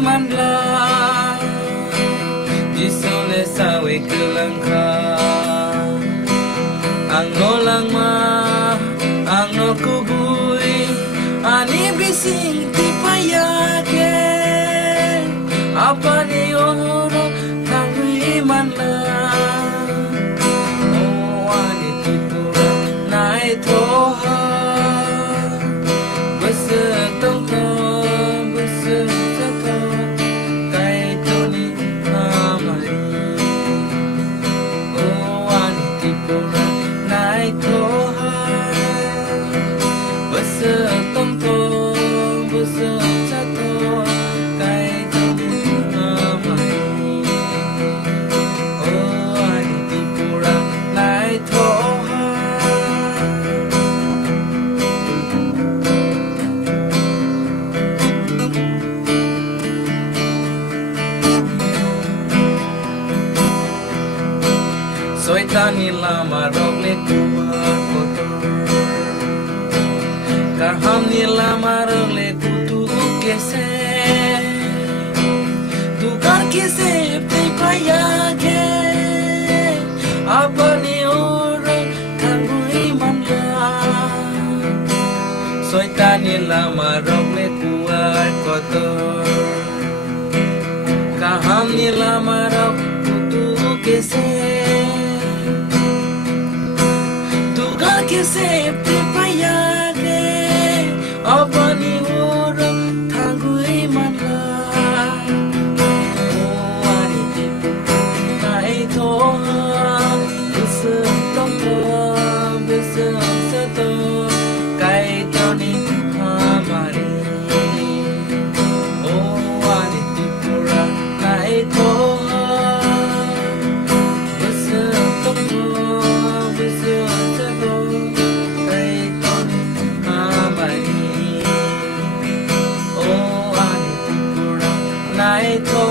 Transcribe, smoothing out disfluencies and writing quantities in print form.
manla Jisole sawe kelangka Ang nolang ma Ang no kubui Ani bising tipayake Apa ni oro Tangui manla Oh ani tipura Nai toha Besetong Soitani lama rogle tua koto Kaham ni lama rogle kutu kese Tukar kese pipaya ke Apa ni orang kangui manda Soitani lama rogle tua koto Kaham ni lama rogle kutu kese Kese prepayage apani oro thangui manla oh ani tipu nai tho busam sato kai toni hamari oh ani tipura nai tho I told